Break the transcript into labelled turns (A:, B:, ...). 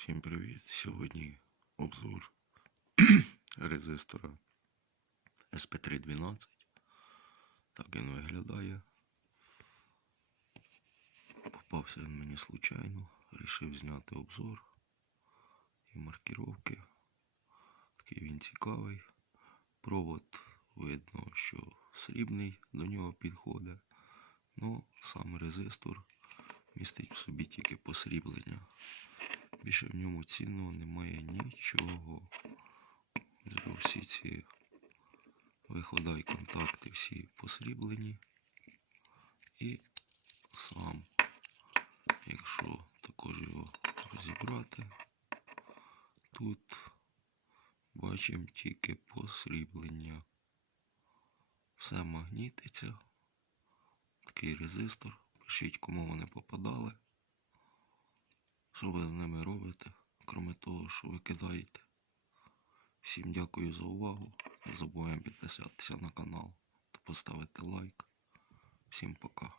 A: Всім привіт! Сьогодні обзор резистора SP312. Так він виглядає. Попався він мені случайно. Рішив зняти обзор і маркіровки. Такий він цікавий. Провод видно, що срібний до нього підходить. Ну, сам резистор містить в собі тільки посріблення. Більше в ньому цінного немає нічого. Всі ці вихода і контакти всі посріблені. І сам, якщо також його розібрати, тут бачимо тільки посріблення. Все магнітиться. Такий резистор. Пишіть, кому вони попадали. Що ви з ними робите, крім того, що ви кидаєте. Всім дякую за увагу. Не забуваємо підписатися на канал та поставити лайк. Всім пока.